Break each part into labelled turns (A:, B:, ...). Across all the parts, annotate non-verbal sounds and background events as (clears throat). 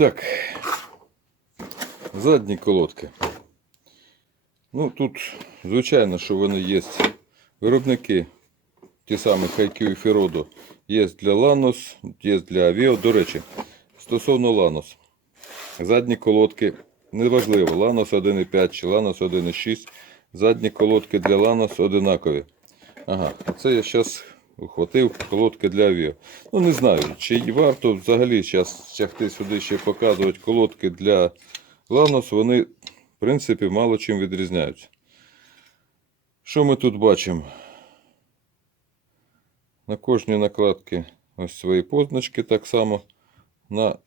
A: Так. Задні колодки. Ну, тут, звичайно, що вони є. Виробники, ті самі Хайкю і Феродо, є для Ланос, є для Авіо. До речі, стосовно Ланос. Задні колодки, неважливо, Ланос 1.5 чи Ланос 1.6. Задні колодки для Ланос одинакові. Ага, це я зараз ухватив колодки для авіо. Ну не знаю, чи варто взагалі зараз тягти сюди ще показувати колодки для Ланос, вони, в принципі, мало чим відрізняються. Що ми тут бачимо? На кожній накладці ось свої позначки так само. На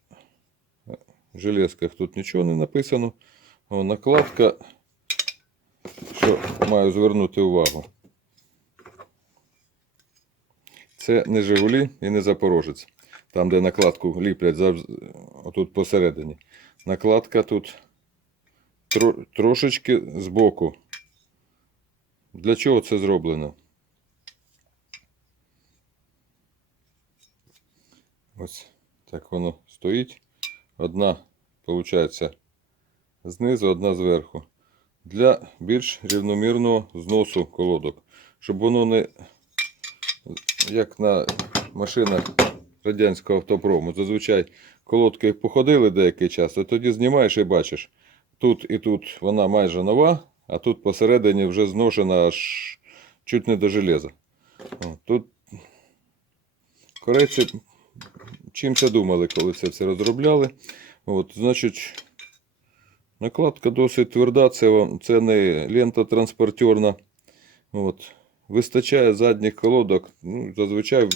A: железках тут нічого не написано. О, накладка, що маю звернути увагу. Це не Жигулі і не Запорожець. Там, де накладку ліплять завз- отут посередині. Накладка тут тро- трошечки збоку. Для чого це зроблено? Ось так воно стоїть. Одна, виходить, знизу, одна зверху. Для більш рівномірного зносу колодок. Щоб воно не як на машинах радянського автопрому. Зазвичай колодки походили деякий час, а тоді знімаєш і бачиш. Тут і тут вона майже нова, а тут посередині вже зношена аж чуть не до железа. Тут корейці чим це думали, коли це все розробляли. От, значить, накладка досить тверда, це, це не лента транспортерна. От. Вистачає задніх колодок, ну, зазвичай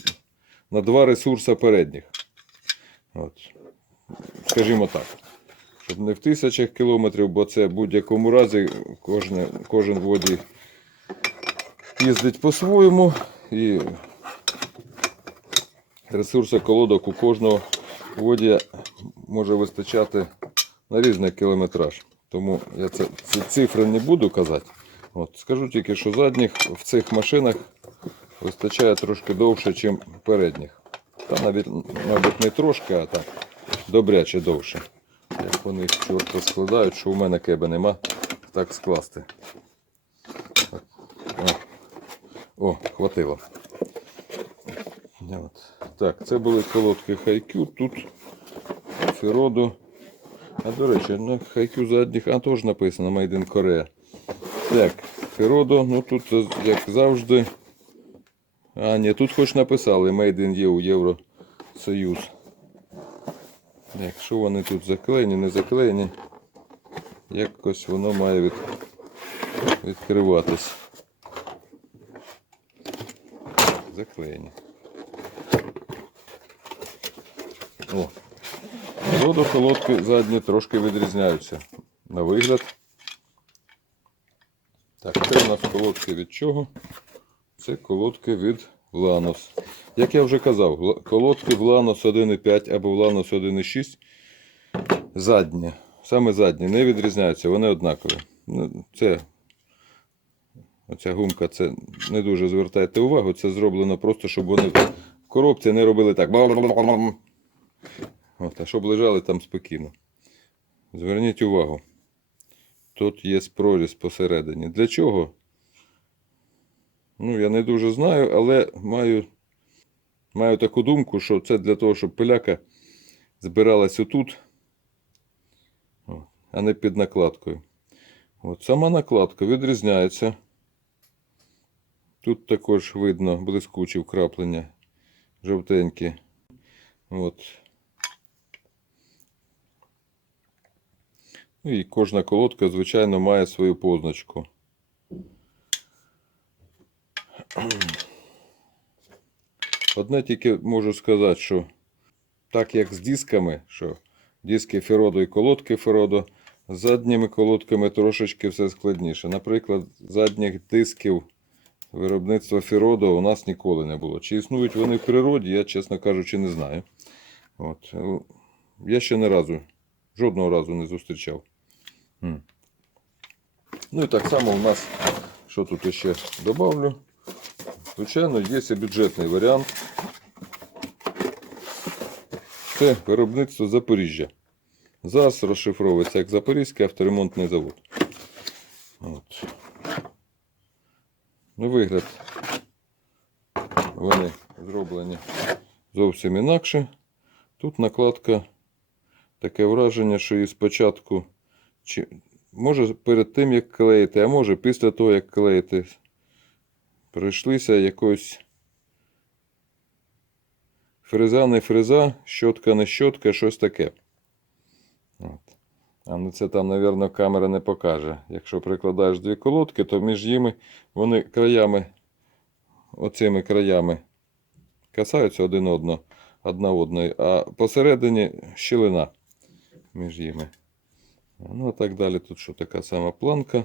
A: на два ресурси передніх. От. Скажімо так. Щоб не в тисячах кілометрів, бо це в будь-якому разі кожне, кожен водій їздить по-своєму. І ресурси колодок у кожного водія може вистачати на різний кілометраж. Тому я це, ці цифри не буду казати. От, скажу тільки, що задніх в цих машинах вистачає трошки довше, ніж передніх. Та навіть, мабуть, не трошки, а так добряче довше. Як вони чорта складають, що у мене кеби нема, так скласти. О, О хватило. От. Так, це були колодки Хайкю, тут Фероду. А до речі, на Хайкю задніх, а теж написано Made in Korea. Так, Феродо, ну тут, е, як завжди. А, ні, тут хоч написали Made in EU, Євросоюз. Так, що вони тут заклеєні, не заклеєні. Якось воно має від... відкриватись. Заклеєні. О. Водохолодки задні трошки відрізняються. На вигляд. Так, це у нас колодки від чого? Це колодки від Lanos. Як я вже казав, колодки в Lanos 1.5 або в Lanos 1.6 задні. Саме задні не відрізняються, вони однакові. Ну, Це оця гумка, це не дуже звертайте увагу. Це зроблено просто, щоб вони в коробці не робили так. От, а щоб лежали там спокійно. Зверніть увагу. Тут є проріз посередині. Для чого? Ну, я не дуже знаю, але маю, маю таку думку, що це для того, щоб пиляка збиралась отут, а не під накладкою. От, сама накладка відрізняється. Тут також видно блискучі вкраплення жовтенькі. От. І кожна колодка, звичайно, має свою позначку. (clears throat) Одне тільки можу сказати, що так як з дисками, що диски Феродо і колодки Феродо, з задніми колодками трошечки все складніше. Наприклад, задніх дисків виробництва Феродо у нас ніколи не було. Чи існують вони в природі, я, чесно кажучи, не знаю. От. Я ще не разу, жодного разу не зустрічав. Ну і так само у нас, що тут ще добавлю. Звичайно, є і бюджетний варіант. Це виробництво Запоріжжя. ЗАЗ розшифровується як Запорізький авторемонтний завод. От. Ну, вигляд. Вони зроблені зовсім інакше. Тут накладка таке враження, що її спочатку, чи, може перед тим, як клеїти, а може після того, як клеїти, пройшлися якось фреза не фреза, щотка не щотка, щось таке. От. А це там, мабуть, камера не покаже. Якщо прикладаєш дві колодки, то між ними вони краями, оцими краями касаються один одного, одна одної, а посередині щілина між ними. Ну, а так далі. Тут що така сама планка.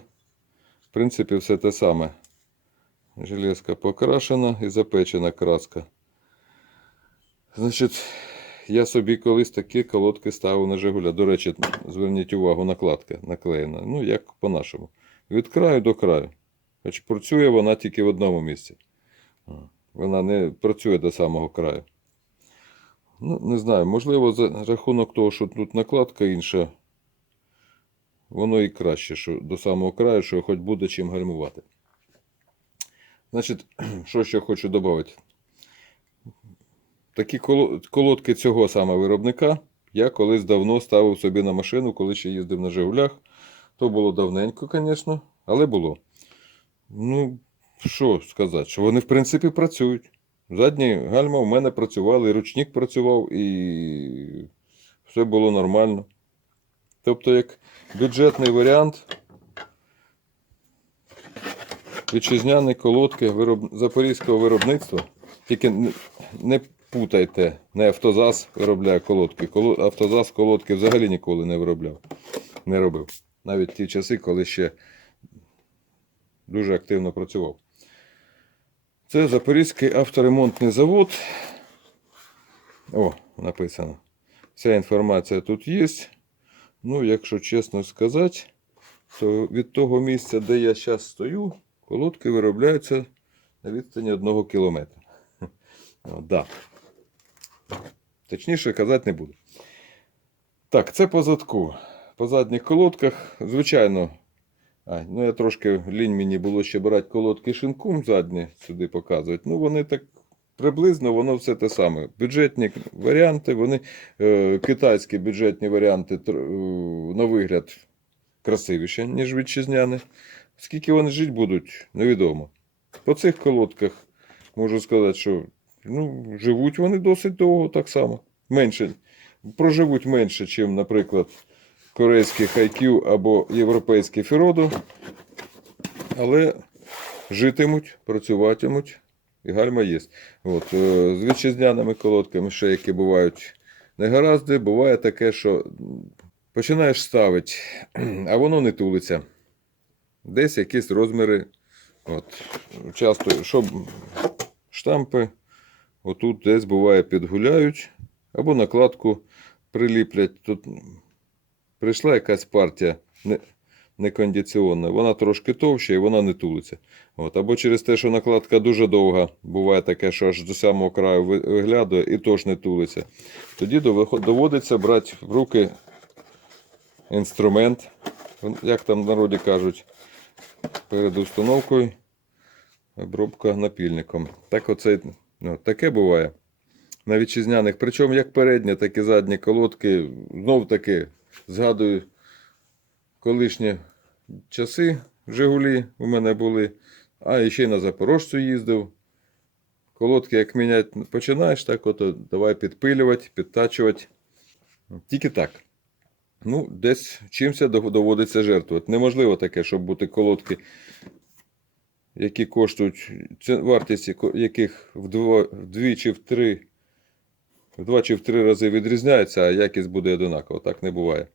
A: В принципі, все те саме. Железка покрашена і запечена краска. Значить, я собі колись такі колодки ставив на Жигуля. До речі, зверніть увагу, накладка наклеєна. Ну, як по-нашому. Від краю до краю. Хоч працює вона тільки в одному місці. Вона не працює до самого краю. Ну, не знаю, можливо, за рахунок того, що тут накладка інша, воно і краще, що до самого краю, що хоч буде чим гальмувати. Значить, (clears throat) що ще хочу додати. Такі колодки цього саме виробника я колись давно ставив собі на машину, коли ще їздив на Жигулях. То було давненько, звісно, але було. Ну, що сказати, що вони в принципі працюють. Задні гальма в мене працювали, і ручник працював, і все було нормально. Тобто, як бюджетний варіант, вітчизняні колодки вироб... запорізького виробництва. Тільки не- путайте, не автозас виробляє колодки. Коло... Автозас колодки взагалі ніколи не виробляв, не робив. Навіть ті часи, коли ще дуже активно працював. Це Запорізький авторемонтний завод. О, написано. Вся інформація тут є. Ну, якщо чесно сказати, то від того місця, де я зараз стою, колодки виробляються на відстані одного кілометра. (laughs) О, да. Точніше казати не буду. Так, це по задку. По задніх колодках, звичайно, а, ну я трошки лінь мені було ще брати колодки шинкум задні сюди показувати. Ну, вони так приблизно, воно все те саме. Бюджетні варіанти, вони е, китайські бюджетні варіанти е, на вигляд красивіші, ніж вітчизняні. Скільки вони жити будуть, невідомо. По цих колодках можу сказати, що ну, живуть вони досить довго так само. Менше, проживуть менше, ніж, наприклад, корейський хайкю або європейський феродо, але житимуть, працюватимуть, і гальма є. От, е, з вітчизняними колодками, ще які бувають негаразди, буває таке, що починаєш ставити, (clears throat) а воно не тулиться. Десь якісь розміри. От, часто, щоб штампи отут десь буває підгуляють, або накладку приліплять. Тут прийшла якась партія некондиціонна, вона трошки товща і вона не тулиться. От. Або через те, що накладка дуже довга, буває таке, що аж до самого краю ви- виглядає і тож не тулиться. Тоді доводиться брати в руки інструмент, як там в народі кажуть, перед установкою обробка напільником. Так оце, ну, таке буває на вітчизняних. Причому як передні, так і задні колодки. Знов таки згадую колишні часи Жигулі у мене були. А ще й на Запорожцю їздив. Колодки, як міняти починаєш, так ото давай підпилювати, підтачувати. Тільки так. Ну, десь чимся доводиться жертвувати. Неможливо таке, щоб бути колодки, які коштують, вартість яких вдво- вдві чи в три, в два чи в три рази відрізняється, а якість буде одинакова. Так не буває.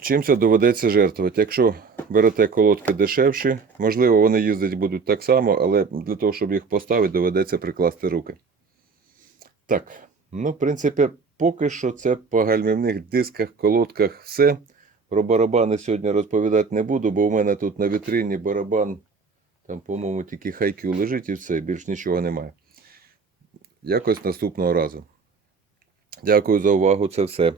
A: Чимся доведеться жертвувати. Якщо берете колодки дешевші, можливо, вони їздити будуть так само, але для того, щоб їх поставити, доведеться прикласти руки. Так, ну, в принципі, поки що це по гальмівних дисках, колодках все. Про барабани сьогодні розповідати не буду, бо у мене тут на вітрині барабан, там, по-моєму, тільки хайкю лежить і все, більш нічого немає. Якось наступного разу. Дякую за увагу, це все.